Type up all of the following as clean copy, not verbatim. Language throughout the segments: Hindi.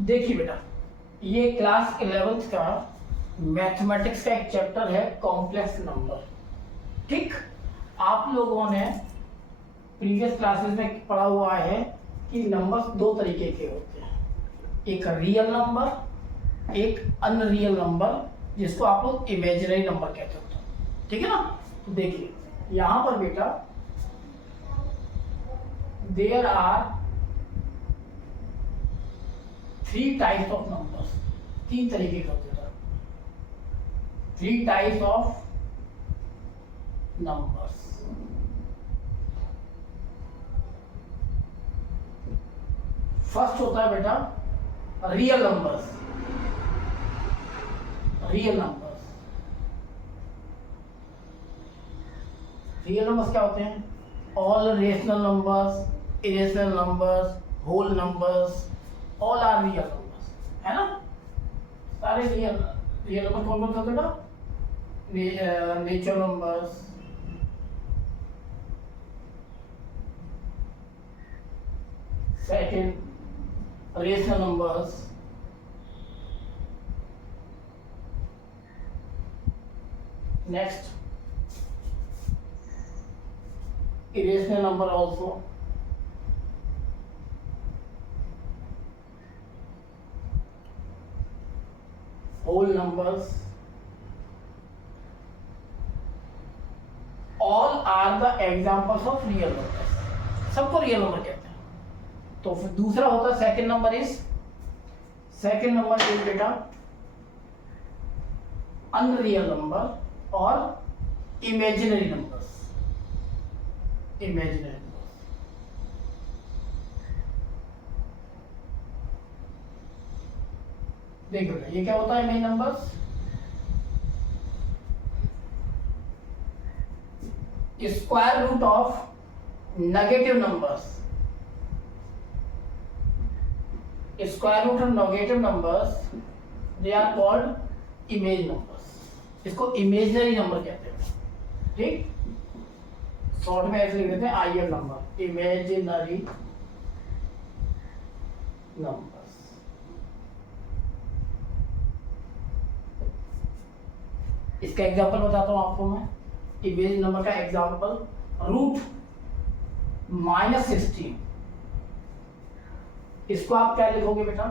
देखिए बेटा, ये क्लास 11th का मैथमेटिक्स का एक चैप्टर है कॉम्प्लेक्स नंबर। ठीक, आप लोगों ने प्रीवियस क्लासेस में पढ़ा हुआ है कि नंबर्स दो तरीके के होते हैं, एक रियल नंबर, एक अनरियल नंबर, जिसको आप लोग इमेजिनरी नंबर कहते हो। ठीक है ना। तो देखिए यहां पर बेटा, there are 3 types of numbers, 3 तरीके के होते हैं। 3 टाइप्स ऑफ नंबर्स। फर्स्ट होता है बेटा real numbers. Real numbers, real numbers क्या होते हैं? All rational numbers, irrational numbers, whole numbers, all are real numbers, है ना। सारे रियल रियल नंबर कौन कौन से होते हैं बेटा? Natural numbers, second rational numbers, next irrational number also, whole numbers, all are the examples of real numbers। सबको रियल नंबर कहते हैं। तो फिर दूसरा होता है सेकंड नंबर इज बेटा अनरियल नंबर और इमेजिनरी नंबर्स। इमेजिनरी नंबर्स, देखो ये क्या होता है? Imaginary numbers square root of negative numbers. Square root of negative numbers they are called image numbers. इसको इमेजिनरी नंबर कहते हैं। ठीक, शॉर्ट में ऐसे लिख देते हैं आईएम नंबर, इमेजिनरी नंबर्स। इसका एग्जांपल बताता हूं आपको मैं। इमेज नंबर का एग्जांपल रूट -16, इसको आप क्या लिखोगे बेटा?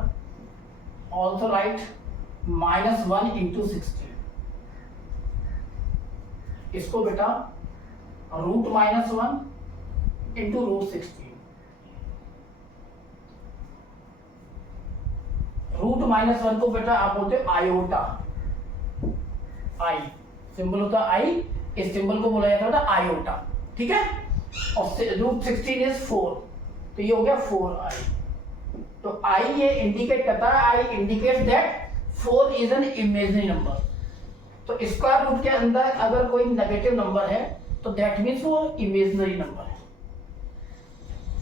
Also right -1 into 16। इसको बेटा रूट -1 इंटू रूट 16। रूट -1 को बेटा आप बोलते हो आयोटा। आई सिंबल होता है आई, इस सिंबल को बोला जाता है आयोटा। ठीक है। और रूट 16 इज 4, तो ये हो गया 4i। तो आई ये इंडिकेट करता है, I indicates that 4 is an imaginary number. तो स्क्वायर रूट के अंदर अगर कोई नेगेटिव नंबर है तो दैट मीन्स वो इमेजिनरी नंबर है।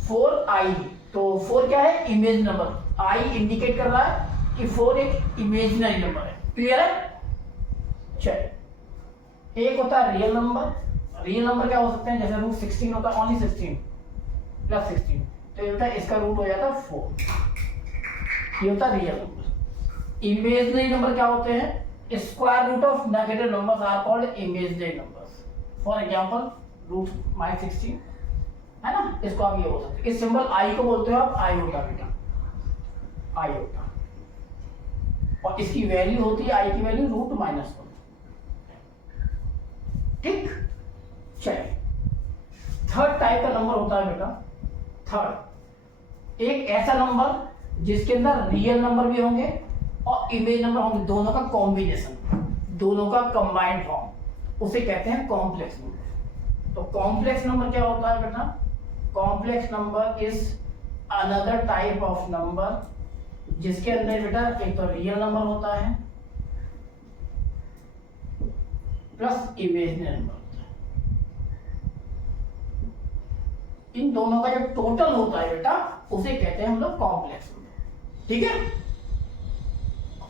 4i, तो 4 क्या है? Image number. आई इंडिकेट कर रहा है कि 4 एक इमेजिनरी नंबर है। क्लियर है? चलिए, एक होता है रियल नंबर। रियल नंबर क्या हो सकते हैं? जैसे रूट 16 होता है, ओनली 16 प्लस 16, तो ये होता है इसका रूट हो जाता है 4। ये होता है रियल नंबर। इमेजिनरी नंबर क्या होते हैं? Square root of negative numbers are called imaginary numbers. For example root -16 है ना, इसको आप ये बोल सकते हैं। इस सिंबल आई को बोलते हो आप आयोटा बेटा, आयोटा। और इसकी वैल्यू होती है, आई की वैल्यू रूट -1। ठीक, चलिए थर्ड टाइप का नंबर होता है बेटा। थर्ड, एक ऐसा नंबर जिसके अंदर रियल नंबर भी होंगे और इमेज नंबर होंगे, दोनों का कॉम्बिनेशन, दोनों का कंबाइंड फॉर्म, उसे कहते हैं कॉम्प्लेक्स नंबर। तो कॉम्प्लेक्स नंबर क्या होता है बेटा? Complex number is another type of number जिसके अंदर बेटा एक तो रियल नंबर होता है प्लस इमेजिनरी नंबर होता है। इन दोनों का जो टोटल होता है बेटा उसे कहते हैं हम लोग कॉम्प्लेक्स नंबर। ठीक है,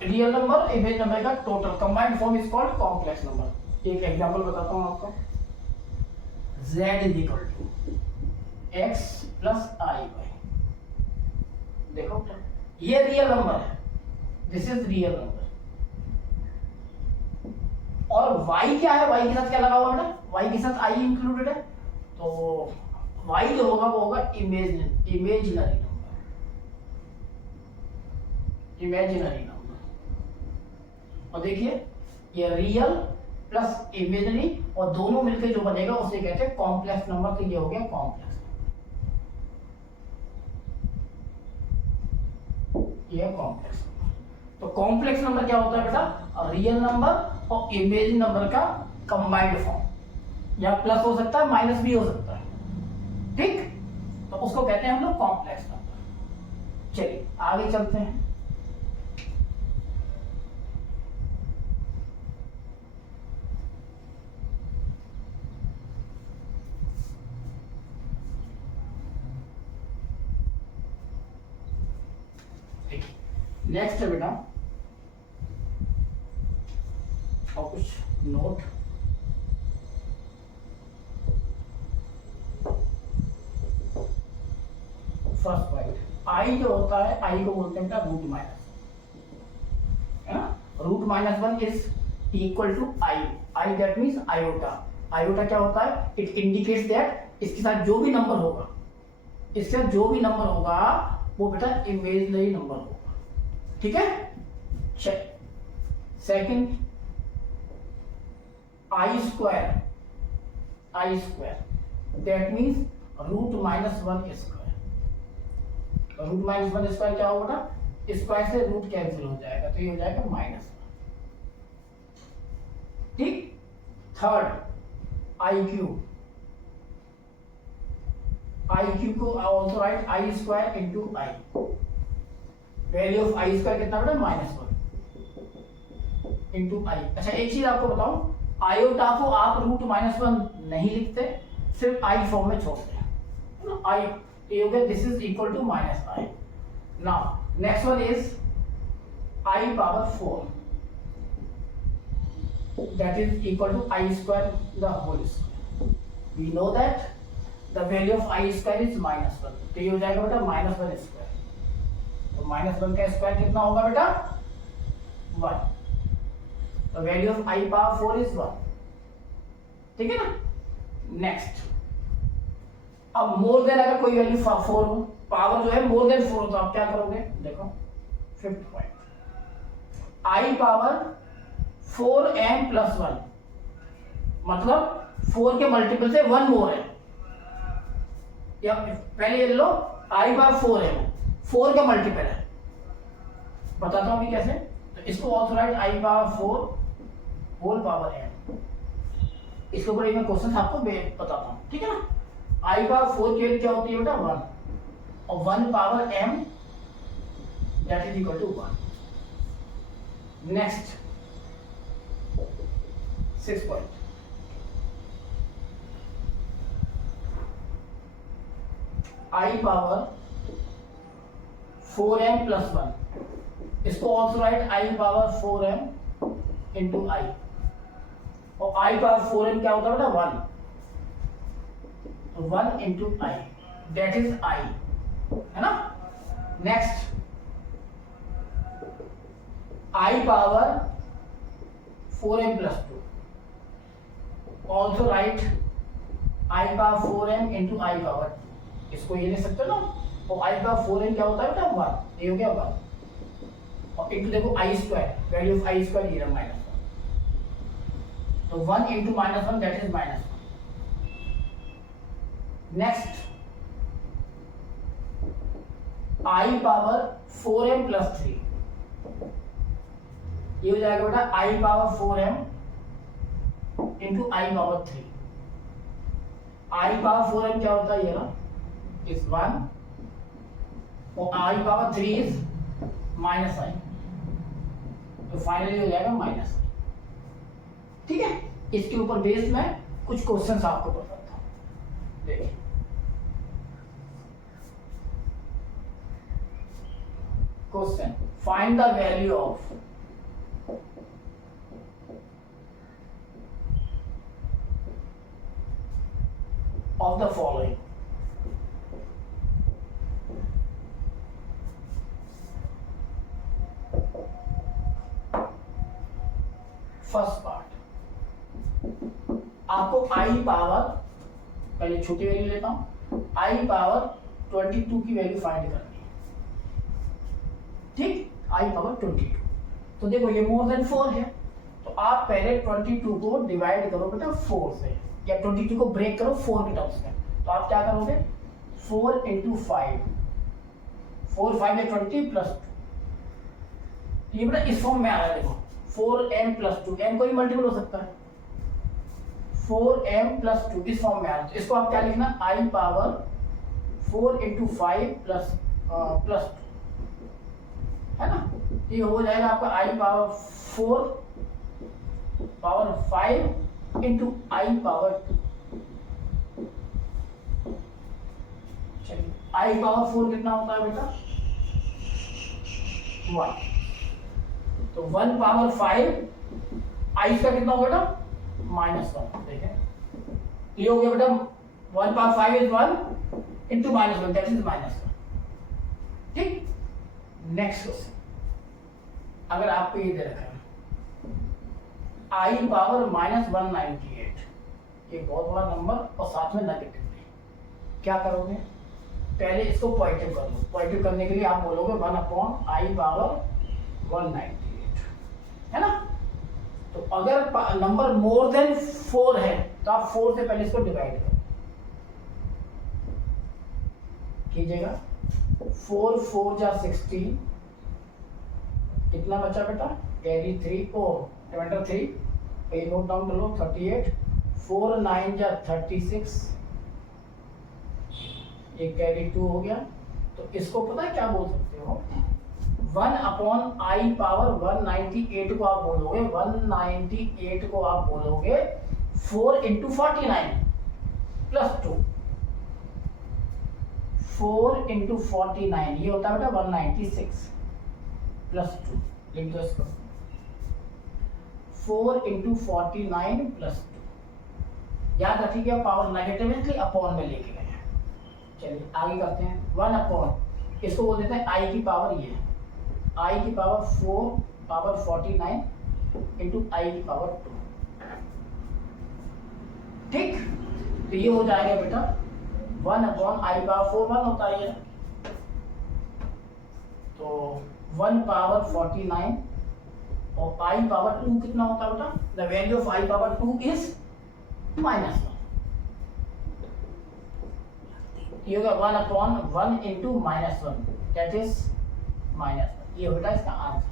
रियल नंबर इमेज नंबर का total combined form is called complex number. एक एग्जांपल बताता हूं आपको। z is equal to x plus i y. देखो ये रियल नंबर है, दिस इज रियल नंबर। और y क्या है, y के साथ क्या लगा हुआ बेटा, y के साथ i इंक्लूडेड है, तो y जो होगा वो होगा इमेजिनरी नंबर, इमेजिनरी नंबर। और देखिए ये रियल प्लस इमेजिनरी और दोनों मिलकर जो बनेगा उसे कहते हैं कॉम्प्लेक्स नंबर। तो ये हो गया कॉम्प्लेक्स, ये कॉम्प्लेक्स। तो कॉम्प्लेक्स नंबर क्या होता है बेटा, रियल नंबर और इमेजिनरी नंबर का कंबाइंड फॉर्म। या प्लस हो सकता है, माइनस भी हो सकता है, ठीक। तो उसको कहते हैं हम लोग कॉम्प्लेक्स नंबर। चलिए आगे चलते हैं। नेक्स्ट है बेटा, और कुछ नोट। फर्स्ट पॉइंट, आई जो होता है, आई को बोलते हैं बेटा रूट माइनस, है ना। Root minus 1 is equal to i, i that means iota. Iota क्या होता है, इट इंडिकेट्स दैट इसके साथ जो भी नंबर होगा, इसके साथ जो भी नंबर होगा वो बेटा इमेजिनरी नंबर होगा, ठीक है। Second, i square, i square that means root minus 1 square. Root minus 1 square क्या होगा, स्क्वायर से रूट कैंसिल हो जाएगा, तो ये हो जाएगा माइनस, ठीक। थर्ड, आई क्यूब, आई क्यूब को also right I square into I. Value of I square कितना बेटा, -1 इंटू आई। अच्छा एक चीज आपको बताऊं, आयोटा को आप रूट -1 नहीं लिखते, सिर्फ आई फॉर्म में छोड़ते हैं। आई ये हो गया, this is equal to minus i. Now next one is i power 4 that is equal to I square the whole square. We know that the value of I square is -1, तो ये हो जाएगा बेटा -1 स्क्वायर। तो -1 का स्क्वायर कितना होगा बेटा, 1। तो value of I power 4 is 1, ठीक है ना। नेक्स्ट, अब मोर देन अगर कोई वैल्यू 4 हो, पावर जो है मोर देन 4 हो, तो आप क्या करोगे, देखो fifth point, I power 4m plus 1, मतलब 4 के मल्टीपल से 1 मोर है। या पहले ये लो, I बार 4m, 4 का मल्टीपल है, बताता हूं अभी कैसे। तो इसको also write I power 4 whole power m। इसके ऊपर मैं क्वेश्चन आपको बताता हूं, ठीक है ना। I पावर 4 की वैल्यू क्या होती है बेटा, 1, और 1 power m that is equal to 1। Next 6 point, I power 4m plus 1, इसको also write I power 4m into I। और I पावर 4m क्या होता है बेटा, 1, तो 1 into I that is I, है ना। Next, I power 4m plus 2, also write I power 4m into I power 2, इसको ये ले सकते हो ना। और I पावर 4m क्या होता है बेटा, 1, ये हो गया 1, और इंटू देखो I square, value of I square ये रहा -1, तो 1 into -1 that is -1। Next, I power 4m plus 3, ये हो जाएगा बेटा I power 4m into I power 3। I power 4m क्या होता है, ये ना इस 1, और I पावर 3 इज -I, तो फाइनली हो जाएगा -I, ठीक है। इसके ऊपर बेस में कुछ क्वेश्चंस आपको बताता हूं, देखिए। Question, find the value of the following. First part आपको आई पावर, पहले छोटी वैल्यू लेता हूं, आई पावर 22 की वैल्यू फाइंड करनी है, ठीक, आई पावर 22। तो देखो ये मोर देन 4 है, तो आप पहले 22 को डिवाइड करो बेटा 4 से, या 22 को ब्रेक करो 4 के टर्म्स में। तो आप क्या करोगे, 4 इंटू 5, 4 5 है 20 प्लस 2, ये बेटा इस फॉर्म में आ रहा है। देखो 4m प्लस 2, m कोई मल्टीपल हो सकता है, 4m प्लस 2 इस फॉर्म में आ रहा है। तो इसको आप क्या लिखना, i पावर 4 इंटू 5 प्लस 2 है ना। ये हो जाएगा आपका i power 4 power 5 into I power 2। चलिए i पावर 4 कितना होता है बेटा, 1, तो 1 पावर 5 आई का कितना होगा बेटा, -1। देखें ये हो गया बेटा, 1 power 5 is 1 into -1, that is -1। ठीक, नेक्स्ट क्वेश्चन, अगर आपको ये दे रखा है आई पावर -198, ये बहुत बड़ा नंबर और साथ में नेगेटिव भी, क्या करोगे, पहले इसको पॉजिटिव कर लो। पॉजिटिव करने के लिए आप बोलोगे 1 अपॉन आई पावर 198, है ना। तो अगर नंबर मोर देन 4 है तो आप 4 से पहले इसको डिवाइड करो, कीजिएगा, 4 4 जा 16, कितना बचा बेटा, कैरी 3 ओ रिमाइंडर 3, ये नोट डाउन कर लो, 38, 4 9 जा 36, ये कैरी 2 हो गया। तो इसको पता है क्या बोल सकते हो, 1 अपॉन आई पावर 198 को आप बोलोगे, 198 को आप बोलोगे 4 इंटू 49 प्लस 2, 4 इंटू 49 ये होता है बेटा 196 प्लस 2, लिख दो इसको, 4 इंटू 49 प्लस 2। याद रखिएगा पावर नेगेटिव इसलिए अपॉन में लेके गए हैं। चलिए आगे करते हैं, 1 अपॉन, इसको बोल देते हैं आई की पावर, ये आई की पावर 4 पावर 49 इंटू आई की पावर 2, ठीक। तो ये हो जाएगा बेटा 1 अपॉन आई पावर 4 1 होता है ये, तो 1 पावर 49 और आई पावर 2 कितना होता है बेटा, the value of I power 2 is -1। ये होगा 1 अपॉन 1 इंटू -1 दैट इज -1, ये बेटा इसका आंसर,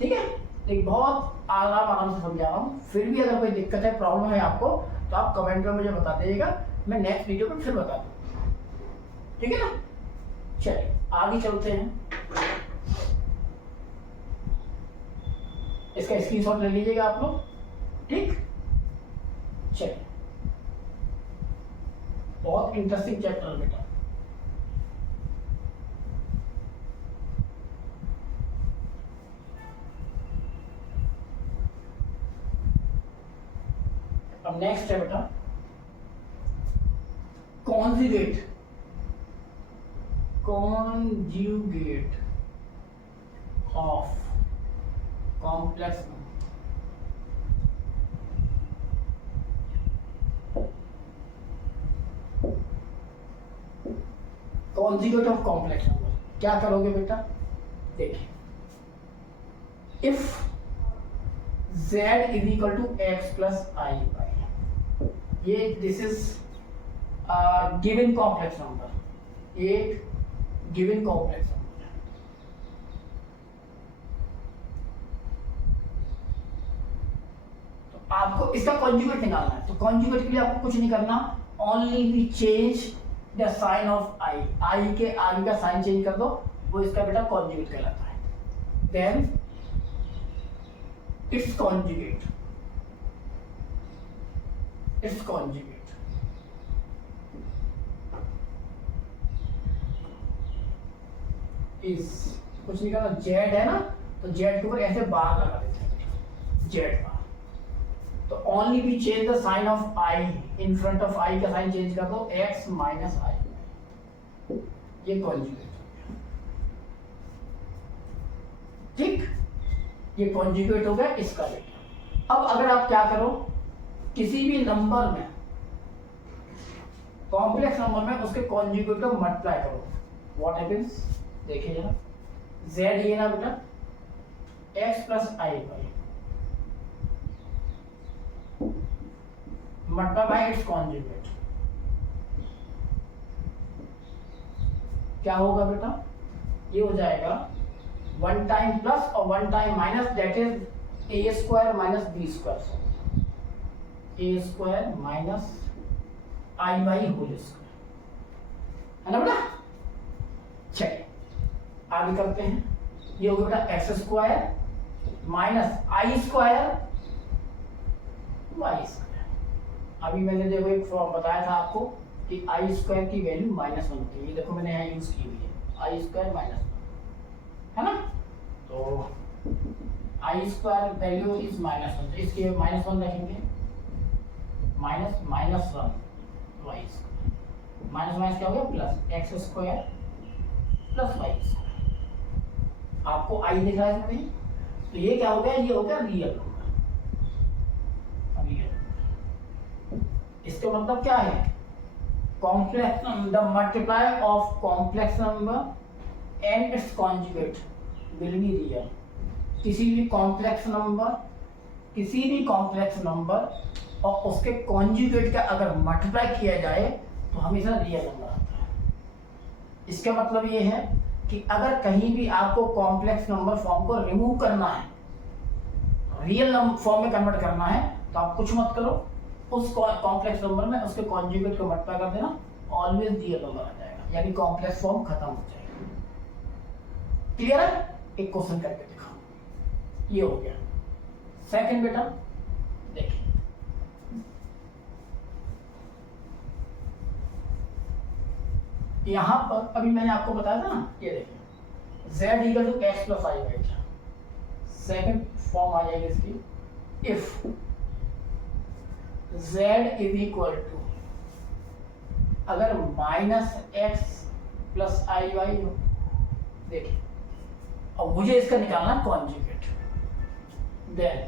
ठीक है। लेकिन बहुत आराम से समझा रहा हूँ, फिर भी अगर कोई दिक्कत है, प्रॉब्लम है आपको, तो आप कमेंट में मुझे बता दीजिएगा, मैं नेक्स्ट वीडियो में फिर बता दूंगा, ठीक है ना। चलिए आगे चलते हैं, इसका स्क्रीनशॉट ले लीजिएगा आप लोग, ठीक। चलिए बहुत इंटरेस्टिंग चैप्टर बेटा, अब नेक्स्ट है बेटा conjugate, conjugate of complex number. Conjugate of complex number क्या करोगे बेटा, देखिए, if z is equal to x plus i y, ये this is given complex number, एक गिवन कॉम्प्लेक्स नंबर, तो आपको इसका कॉन्जुगेट निकालना है। तो कॉन्जुगेट के लिए आपको कुछ नहीं करना, only we change the sign of i, i के आगे का साइन चेंज कर दो, वो इसका बेटा कॉन्जुगेट कहलाता है। देन its conjugate is कुछ नहीं करना, z है ना, तो z के ऊपर ऐसे बार लगा देते हैं, z बार। तो only we change the sign of i, in front of i का साइन चेंज कर दो, x माइनस आई, ये कॉन्जुगेट, ठीक। ये कॉन्जुगेट हो गया इसका बेटा। अब अगर आप क्या करो, किसी भी नंबर में, कॉम्प्लेक्स नंबर में उसके कॉन्जुगेट को मल्टीप्लाई करो, व्हाट हैपेंस देखिए जरा। z ये ना बेटा x plus i y multiply by its conjugate, क्या होगा बेटा, ये हो जाएगा 1 टाइम प्लस और 1 time minus, that is a square minus b square, a square minus i y whole square, है ना बेटा। चलिए आगे करते हैं, ये हो गया बेटा x square minus i square Y square. अभी मैंने देखो एक फॉर्म बताया था आपको कि आई स्क्वायर की वैल्यू -1 होती है, ये देखो मैंने यहाँ यूज की हुई है, आई स्क्वायर -1, है ना। तो आई स्क्वायर वैल्यू इज -1, इसके -1 रखेंगे, माइनस -1 वाई स्क्वायर, माइनस क्या हो गया plus x square plus y square. आपको आई दिख रहा है इसमें, तो ये क्या हो गया, ये हो गया रियल नंबर। इसका मतलब क्या है, complex the multiply of complex number and it's conjugate will be real. किसी भी कॉम्प्लेक्स नंबर और उसके कॉन्जुगेट का अगर मल्टीप्लाई किया जाए तो हमेशा रियल नंबर आता है। इसका मतलब ये है कि अगर कहीं भी आपको कॉम्प्लेक्स नंबर फॉर्म को रिमूव करना है, रियल नंबर फॉर्म में कन्वर्ट करना है, तो आप कुछ मत करो, उस कॉम्प्लेक्स नंबर में उसके कॉन्जुगेट को मल्टीप्लाई कर देना, ऑलवेज रियल नंबर आ जाएगा, यानी कॉम्प्लेक्स फॉर्म खत्म हो जाएगा। क्लियर है? एक क्वेश्चन करके दिखाओ, ये हो गया। सेकंड बेटा देखिए, यहां पर अभी मैंने आपको बताया था ना, ये देखिए z equal to x plus i y था, सेकंड फॉर्म आ जाएगी इसकी, if z is equal to, अगर -x प्लस आई वाई हो, देखिए अब मुझे इसका निकालना कॉन्जुगेट, देन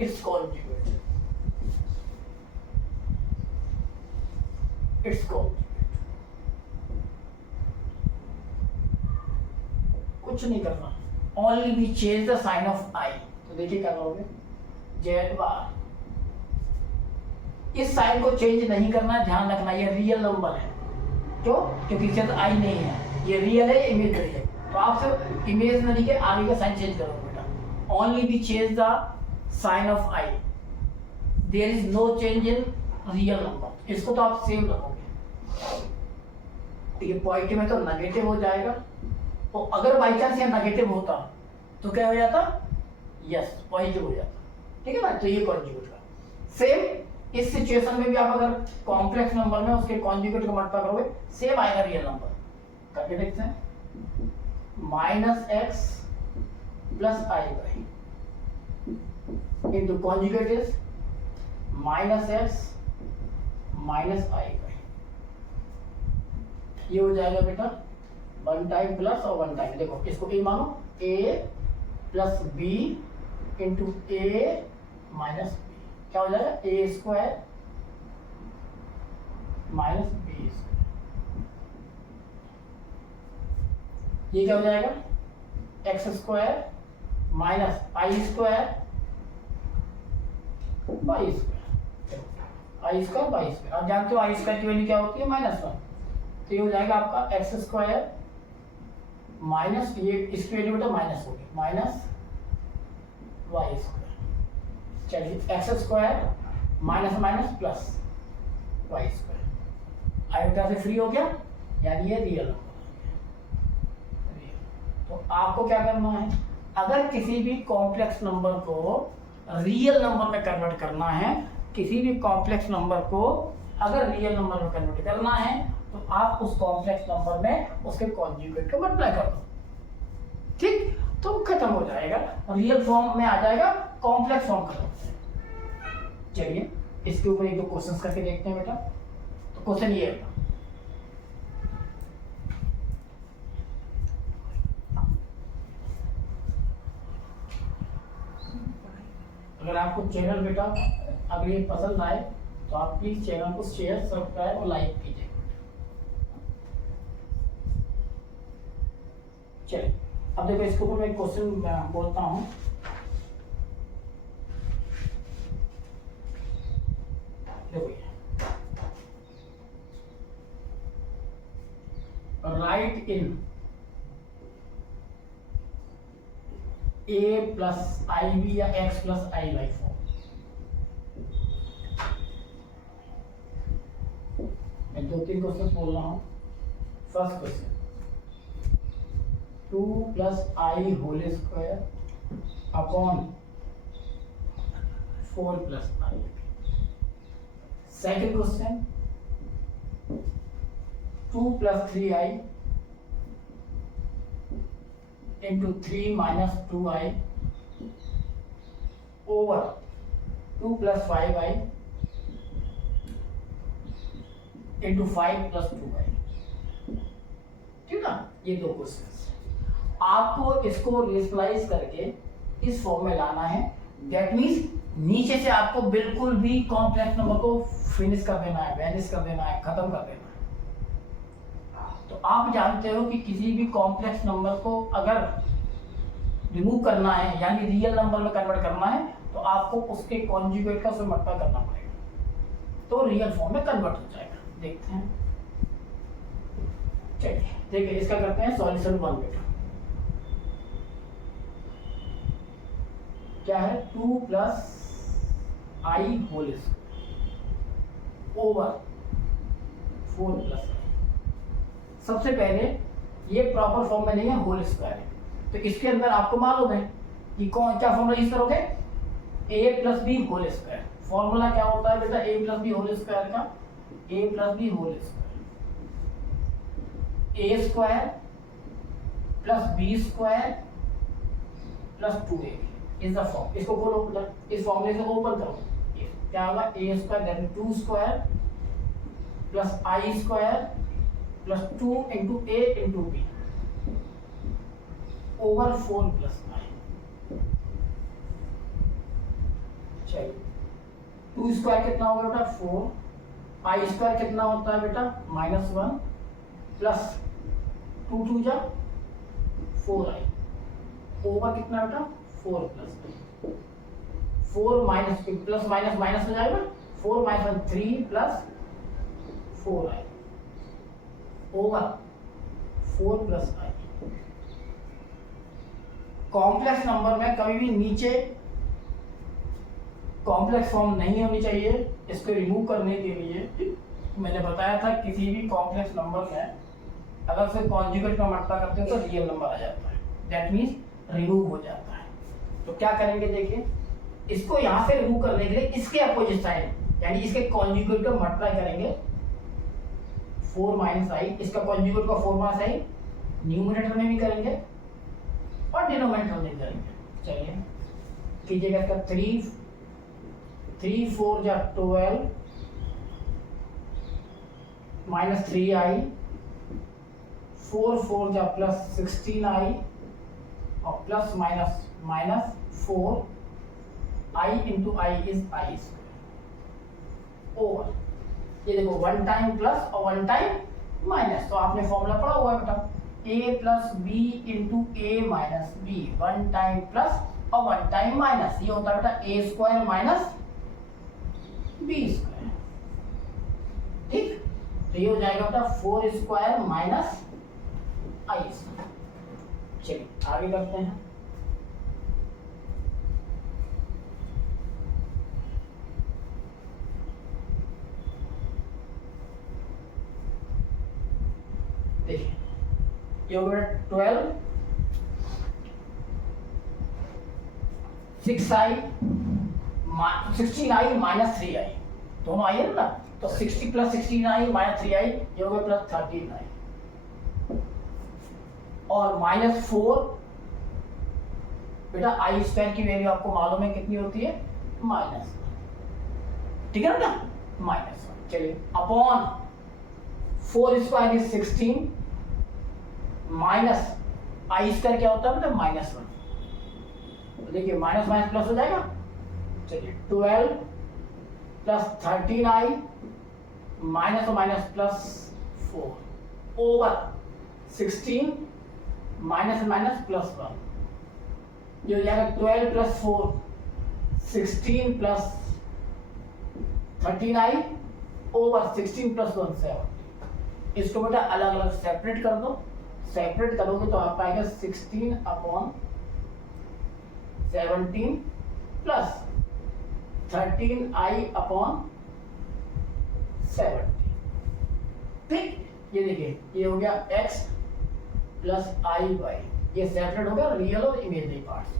इट्स कॉन्जुगेट, कुछ नहीं करना, only we change the sign of i. तो देखिए क्या करोगे, जेड बार, इस साइन को चेंज नहीं करना, ध्यान रखना ये रियल नंबर है, क्यों, क्योंकि इससे तो आई नहीं है, ये रियल है, इमेजनरी है, तो आप सिर्फ इमेजनरी के आगे का साइन चेंज करोगे बेटा। Only we change the sign of i, there is no change in real number, इसको तो आप सेम रखोगे। ये पॉजिटिव है तो नेगेटिव हो जाएगा, तो अगर बाई चांस यहाँ नेगेटिव होता तो क्या हो जाता, यस पॉजिटिव हो जाता, ठीक है ना। तो ये कॉन्जुगेट का सेम, इस सिचुएशन में भी आप अगर कॉम्प्लेक्स नंबर में उसके कॉन्जुगेट को मल्टीप्लाई करोगे, सेम आएगा रियल नंबर। करके देखते हैं, -x plus i by into conjugate is -x minus i y, ये हो जाएगा बेटा 1 टाइम प्लस और 1 टाइम, देखो इसको ए मानो, a plus b into a minus b, क्या हो जाएगा a square minus b square, ये क्या हो जाएगा x square minus i square y square, i square y square. आप जानते हो आई स्क्वायर की वैल्यू क्या होती है, -1, तो ये हो जाएगा आपका एक्स स्क्वायर माइनस, ये इसकी वैल्यू बेटा माइनस होगी, माइनस वाई स्क्वायर। चलिए x square minus minus plus y square, i बेटा से फ्री हो गया, यानी ये रियल नंबर। तो आपको क्या करना है, अगर किसी भी कॉम्प्लेक्स नंबर को रियल नंबर में कन्वर्ट करना है, किसी भी कॉम्प्लेक्स नंबर को अगर रियल नंबर में कन्वर्ट करना है, तो आप उस कॉम्प्लेक्स नंबर में उसके कॉन्जुगेट को मल्टीप्लाई कर दो, ठीक, तो खत्म हो जाएगा, रियल फॉर्म में आ जाएगा, कॉम्प्लेक्स फॉर्म खत्म हो जाएगा। चलिए इसके ऊपर एक दो क्वेश्चंस करके देखते हैं बेटा। तो क्वेश्चन ये है, अगर आपको चैनल बेटा अगर ये पसंद आए तो आप प्लीज चैनल को शेयर, सब्सक्राइब और लाइक कीजिए। चलिए अब देखो इसके ऊपर मैं एक क्वेश्चन बोलता हूँ। देखो write in a plus i b या x प्लस आई बाई 4। मैं 2-3 क्वेश्चन बोल रहा हूँ। First question 2 plus i whole square upon 4 plus i. Second question 2 plus 3i into 3 minus 2i over 2 plus 5i into 5 plus 2i। ठीक ना, ये दो क्वेश्चन आपको इसको रेशनलाइज करके इस फॉर्म में लाना है। दैट मीन्स नीचे से आपको बिल्कुल भी कॉम्प्लेक्स नंबर को फिनिश कर देना है, वैनिश कर देना है, खत्म कर देना है। तो आप जानते हो कि किसी भी कॉम्प्लेक्स नंबर को अगर रिमूव करना है यानी रियल नंबर में कन्वर्ट करना है तो आपको उसके कॉन्जुगेट का उसमें मल्टीप्लाई करना पड़ेगा, तो रियल फॉर्म में कन्वर्ट हो जाएगा। देखते हैं, चलिए देखिए इसका करते हैं सॉल्यूशन 1 बेटा। क्या है 2 plus i whole square over 4 plus आई। सबसे पहले ये प्रॉपर फॉर्म में नहीं है, होल स्क्वायर है, तो इसके अंदर आपको मालूम है कि कौन क्या फॉर्मूला यूज करोगे, a plus b whole square. Formula क्या होता है बेटा a plus b whole square का, a plus b whole square a square plus b square plus 2a is the form. इसको खोलो बेटा, इस फॉर्मूले से ओपन करो, क्या होगा a square that is 2 square plus i square plus 2 into a into b over 4 plus i. चलिए 2 स्क्वायर कितना होगा बेटा 4, आई स्क्वायर कितना होता है बेटा -1 प्लस 2 2 जा 4i ओवर कितना बेटा 4 plus i. 4 minus plus minus minus हो जाएगा, 4 minus 1 3 plus 4i over 4 plus i. Complex number में कभी भी नीचे कॉम्प्लेक्स फॉर्म नहीं होनी चाहिए। इसको रिमूव करने के लिए मैंने बताया था किसी भी कॉम्प्लेक्स नंबर में अगर से कॉन्जुगेट का मल्टीप्लाई करते हो तो रियल नंबर आ जाता है, दैट मीन्स रिमूव हो जाता है। तो क्या करेंगे देखिए, इसको यहाँ से रिमूव करने के लिए इसके अपोजिट साइड यानी इसके कॉन्जुगेट का मल्टीप्लाई करेंगे 4 माइनस आई, इसका कॉन्जुगेट का 4 माइनस आई न्यूमरेटर में भी करेंगे और डिनोमिनेटर में करेंगे। चलिए कीजिएगा इसका 3 4 जा 12 माइनस 3i 4 4 जा प्लस 16i और plus minus minus 4 i into i is i square over, ये देखो 1 टाइम प्लस और 1 टाइम माइनस। तो आपने फॉर्मूला पढ़ा हुआ है बेटा a plus b into a minus b, 1 time plus और 1 टाइम माइनस, ये होता है बेटा a square minus b square. ठीक, तो ये हो जाएगा बेटा 4 स्क्वायर माइनस आई स्क्वायर। चलिए आगे करते हैं। देखिए ये हो गया 12 6i 16i माइनस 3i, दोनों आई है ना, तो 60 प्लस 16i माइनस 3i ये हो गया प्लस 13i और माइनस 4 बेटा आई स्क्वायर की वैल्यू आपको मालूम है कितनी होती है माइनस, ठीक है ना माइनस। चलिए upon 4 square is 16 minus i square क्या होता है मतलब -1। तो देखिए माइनस माइनस प्लस हो जाएगा चलिए 12 plus 13i minus minus plus 4 over 16 minus minus plus 1, ये हो जाएगा 12 plus 4 16 plus 13i over 16 plus 1 7। इसको बेटा अलग अलग सेपरेट कर दो, सेपरेट करोगे तो आप पाएगा 16 अपॉन 17 प्लस 13i अपॉन 70। ठीक, ये देखिए ये हो गया x प्लस आई वाई, ये सेपरेट हो गया रियल और इमेजिनरी पार्ट्स।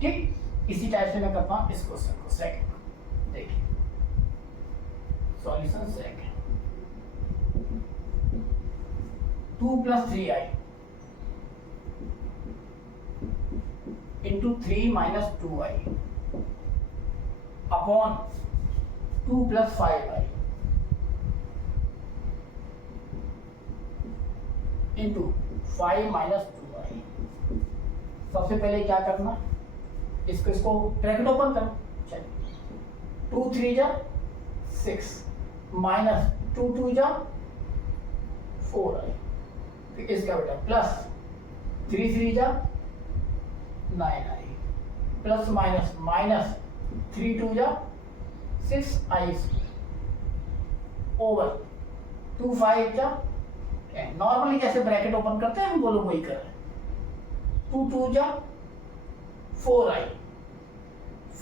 ठीक, इसी टाइप से मैं करता हूं इस क्वेश्चन को। सेकंड देखिए solution second, 2 plus 3i into 3 minus 2i upon 2 plus 5i into 5 minus 2i। सबसे पहले क्या करना, इसको ब्रैकेट ओपन करो। चलिए 2 3 जा 6 माइनस 2 2 जा 4i, फिर इसका बेटा प्लस 3 3 जा 9i प्लस माइनस माइनस 3 2 जा 6i ओवर 2 5 जा, नॉर्मली जैसे ब्रैकेट ओपन करते हैं हम वो लोग वही कर रहे हैं। 2 2 जा 4i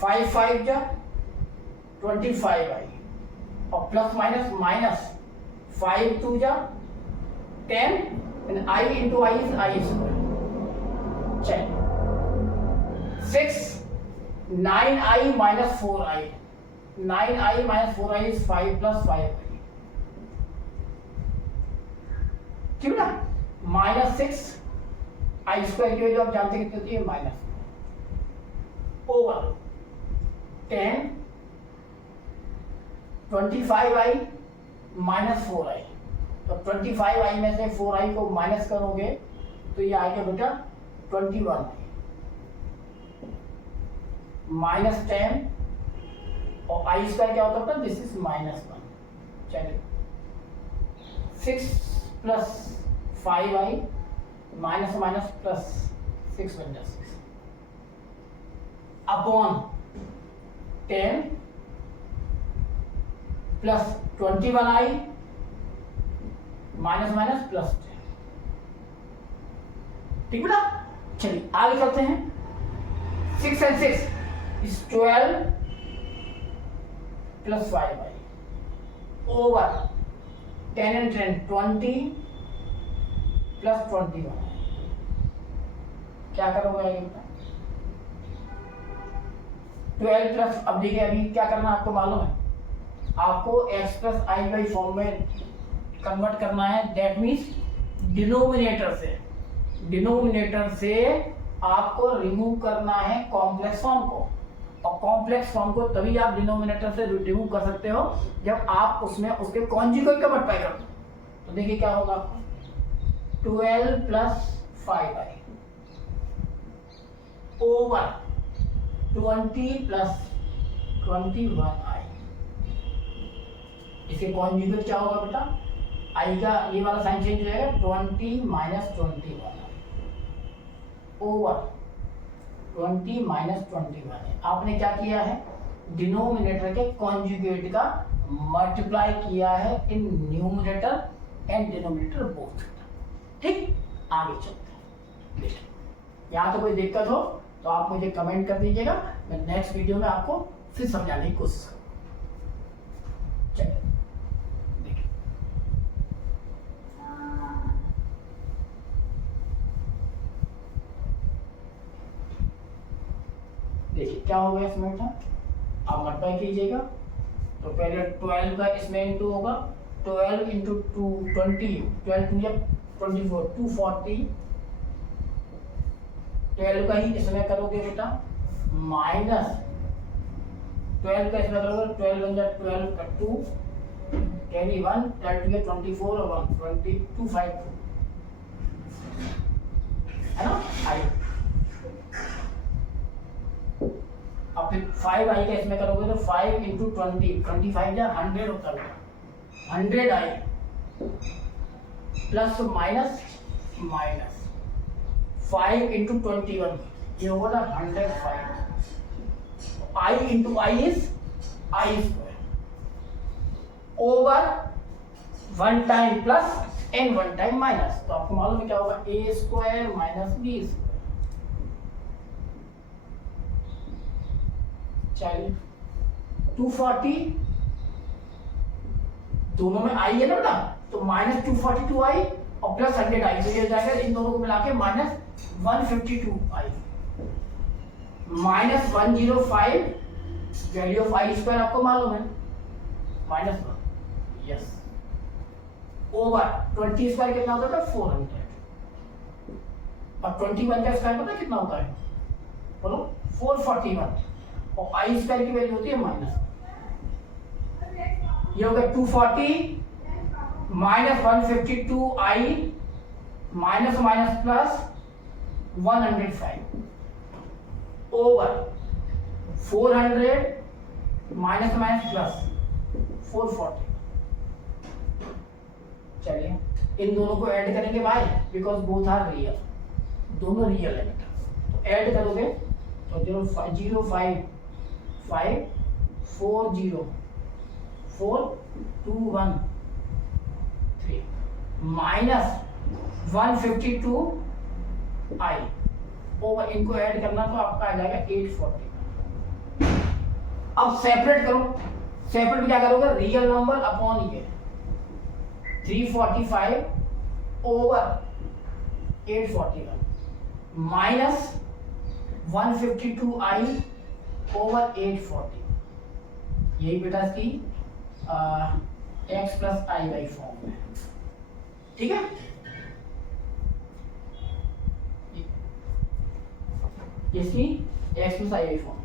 5 5 जा 25i और प्लस माइनस माइनस 5 2 जा 10 and I into I is I square। चलिए 6 9i minus 4i, 9i minus 4i is 5 plus 5i, ठीक है ना। माइनस 6 आई स्क्वायर की वैल्यू आप जानते कितनी होती है, minus over 10 25i minus 4i, तो 25i में से 4i को माइनस करोगे तो ये आएगा बेटा 21i माइनस 10 और आई स्क्वायर क्या होता है, दिस इज माइनस 1। चलिए 6 plus 5i minus minus plus 6 बन जाए 6 upon 10 plus 21i minus minus plus 10। ठीक है ना। चलिए आगे चलते हैं। 6 and 6 is 12 plus 5i over 10 and 10 20 plus 21। क्या करोगे आगे बेटा, 12 प्लस, अब देखिए अभी क्या करना आपको मालूम है, आपको x plus i Y form में कन्वर्ट करना है। दैट मीन्स डिनोमिनेटर से आपको रिमूव करना है कॉम्प्लेक्स फॉर्म को, और कॉम्प्लेक्स फॉर्म को तभी आप डिनोमिनेटर से रिमूव कर सकते हो जब आप उसमें उसके कॉन्जुगेट का मल्टीप्लाई कर दो। तो देखिए क्या होगा, 12 plus 5i over 20 plus 21i। इसके कॉन्जुगेट क्या होगा बेटा, आई का ये वाला साइन चेंज हो जाएगा, 20 माइनस 21 ओवर 20 माइनस 21। आपने क्या किया है, डिनोमिनेटर के कॉन्जुगेट का मल्टीप्लाई किया है in numerator and denominator both. ठीक, आगे चलते हैं। देखिए यहाँ तो कोई दिक्कत हो तो आप मुझे कमेंट कर दीजिएगा, मैं नेक्स्ट वीडियो में आपको फिर समझाने की कोशिश करूँगा। चलिए देखिए क्या हो गया इसमें बेटा, आप मल्टीप्लाई कीजिएगा तो पहले 12 का इसमें इंटू होगा, 12 इंटू 2 20, 12 2 24 240, 12 का ही इसमें करोगे बेटा माइनस 12 का इसमें करोगे, 12 बन जाए 12 का 2 कैरी 1 12 24 और 1 20 252 है ना। आई अब 5 आई का इसमें करोगे तो 5 इंटू 20, 25 या 100 होता है, 100 i plus minus minus 5 into 21, ये होगा ना 105। I into i is i square over 1 time plus an 1 time minus, तो आपको मालूम है क्या होगा, a square minus b square. चलिए 240 दोनों में आई है ना बेटा, तो माइनस 242 आई और प्लस 100 आई, तो ये हो जाएगा इन दोनों को मिला के minus 152 i minus 105, value of I square आपको मालूम है माइनस 1, यस, ओवर 20 स्क्वायर कितना होता है 400, और 21 का स्क्वायर पता है कितना होता है, बोलो 441, और आई स्क्वायर की वैल्यू होती है माइनस, ये होगा 240 minus 152 i minus minus plus 105 over 400 minus minus plus 440। चलिए इन दोनों को ऐड करेंगे भाई, बिकॉज बोथ आर रियल, दोनों रियल है बेटा, तो ऐड करोगे तो 0.05404213 माइनस 152 आई ओवर, इनको ऐड करना तो आपका आ जाएगा 840। अब सेपरेट करो, सेपरेट में क्या करोगे, रियल नंबर अपॉन ये 345 ओवर 841 माइनस 152 आई ओवर 840, यही बेटा इसकी x plus i Y form है, ठीक है। इसकी x plus i Y form,